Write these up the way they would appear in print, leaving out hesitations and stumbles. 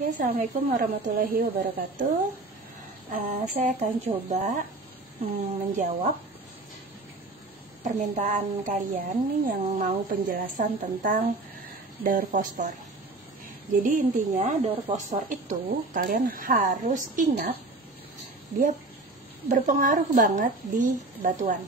Oke, Assalamualaikum warahmatullahi wabarakatuh. Saya akan coba menjawab permintaan kalian yang mau penjelasan tentang daur fosfor. Jadi intinya daur fosfor itu kalian harus ingat dia berpengaruh banget di batuan.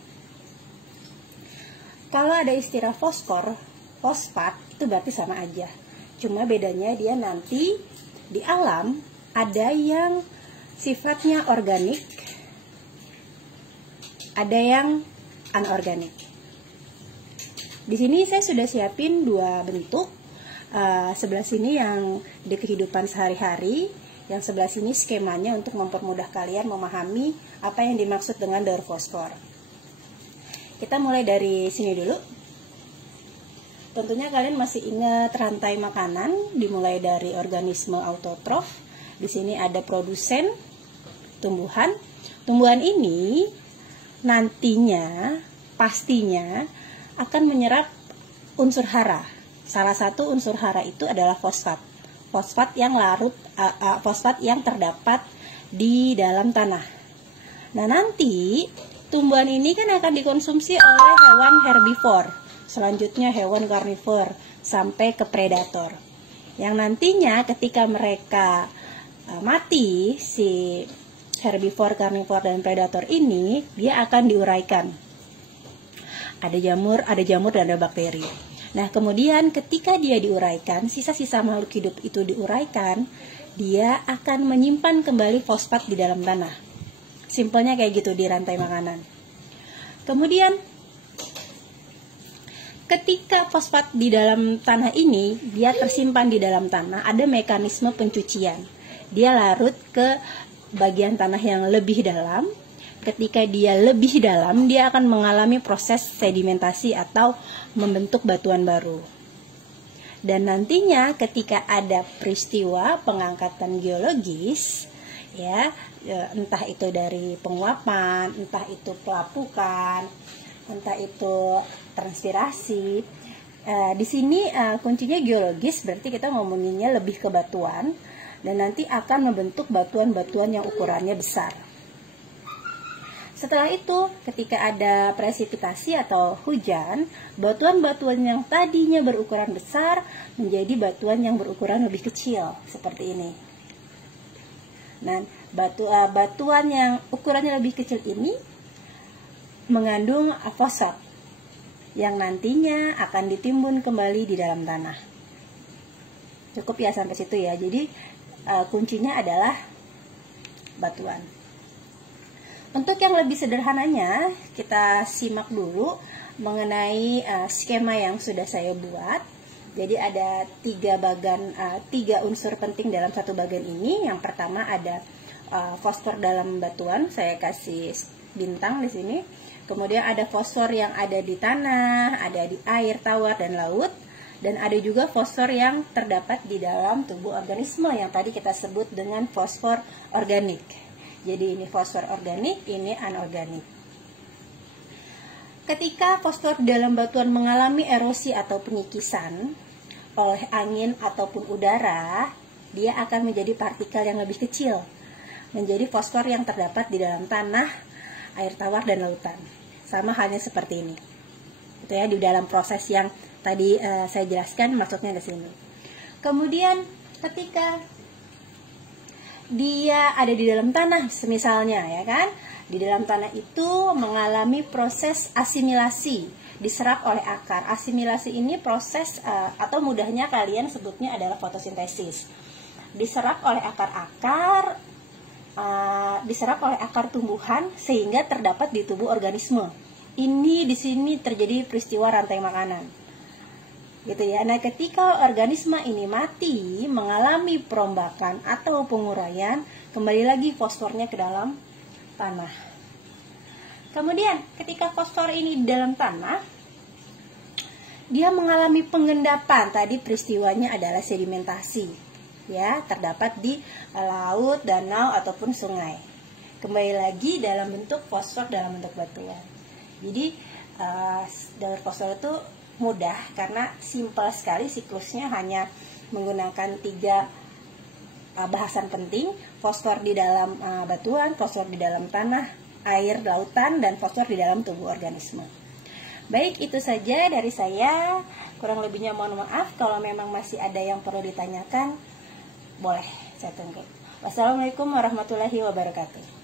Kalau ada istilah fosfor, fosfat itu berarti sama aja. Cuma bedanya dia nanti di alam ada yang sifatnya organik, ada yang anorganik. Di sini saya sudah siapin dua bentuk. Sebelah sini yang di kehidupan sehari-hari, yang sebelah sini skemanya untuk mempermudah kalian memahami apa yang dimaksud dengan daur fosfor. Kita mulai dari sini dulu. Tentunya kalian masih ingat rantai makanan, dimulai dari organisme autotrof. Di sini ada produsen tumbuhan. Tumbuhan ini nantinya pastinya akan menyerap unsur hara. Salah satu unsur hara itu adalah fosfat. Fosfat yang fosfat yang terdapat di dalam tanah. Nah, nanti tumbuhan ini kan akan dikonsumsi oleh hewan herbivor. Selanjutnya hewan karnivor sampai ke predator. Yang nantinya ketika mereka mati, si herbivor, karnivor, dan predator ini, dia akan diuraikan. Ada jamur dan ada bakteri. Nah, kemudian ketika dia diuraikan, sisa-sisa makhluk hidup itu diuraikan, dia akan menyimpan kembali fosfat di dalam tanah. Simpelnya kayak gitu di rantai makanan. Kemudian ketika fosfat di dalam tanah ini, dia tersimpan di dalam tanah, ada mekanisme pencucian. Dia larut ke bagian tanah yang lebih dalam. Ketika dia lebih dalam, dia akan mengalami proses sedimentasi atau membentuk batuan baru. Dan nantinya ketika ada peristiwa pengangkatan geologis, ya, entah itu dari penguapan, entah itu pelapukan, entah itu transpirasi. Di sini kuncinya geologis, berarti kita ngomonginnya lebih ke batuan, dan nanti akan membentuk batuan-batuan yang ukurannya besar. Setelah itu, ketika ada presipitasi atau hujan, batuan-batuan yang tadinya berukuran besar menjadi batuan yang berukuran lebih kecil, seperti ini. Nah, batuan yang ukurannya lebih kecil ini mengandung fosfat yang nantinya akan ditimbun kembali di dalam tanah. Cukup ya sampai situ ya. Jadi kuncinya adalah batuan. Untuk yang lebih sederhananya, kita simak dulu mengenai skema yang sudah saya buat. Jadi ada tiga unsur penting dalam satu bagian ini. Yang pertama ada fosfor dalam batuan, saya kasih bintang di sini. Kemudian ada fosfor yang ada di tanah, ada di air tawar dan laut, dan ada juga fosfor yang terdapat di dalam tubuh organisme yang tadi kita sebut dengan fosfor organik. Jadi ini fosfor organik, ini anorganik. Ketika fosfor dalam batuan mengalami erosi atau penyikisan oleh angin ataupun udara, dia akan menjadi partikel yang lebih kecil, menjadi fosfor yang terdapat di dalam tanah, air tawar, dan lautan. Sama halnya seperti ini. Itu ya, di dalam proses yang tadi saya jelaskan, maksudnya ke sini. Kemudian ketika dia ada di dalam tanah, misalnya ya kan, di dalam tanah itu mengalami proses asimilasi, diserap oleh akar. Asimilasi ini proses atau mudahnya kalian sebutnya adalah fotosintesis. Diserap oleh akar-akar, diserap oleh akar tumbuhan sehingga terdapat di tubuh organisme. Ini di sini terjadi peristiwa rantai makanan. Gitu ya. Nah, ketika organisme ini mati, mengalami perombakan atau penguraian, kembali lagi fosfornya ke dalam tanah. Kemudian, ketika fosfor ini di dalam tanah, dia mengalami pengendapan. Tadi peristiwanya adalah sedimentasi. Ya, terdapat di laut, danau, ataupun sungai. Kembali lagi dalam bentuk fosfor dalam bentuk batuan. Jadi, daur fosfor itu mudah karena simpel sekali, siklusnya hanya menggunakan 3 bahasan penting, fosfor di dalam batuan, fosfor di dalam tanah, air lautan, dan fosfor di dalam tubuh organisme. Baik, itu saja dari saya. Kurang lebihnya mohon maaf. Kalau memang masih ada yang perlu ditanyakan, boleh, saya tunggu. Wassalamualaikum warahmatullahi wabarakatuh.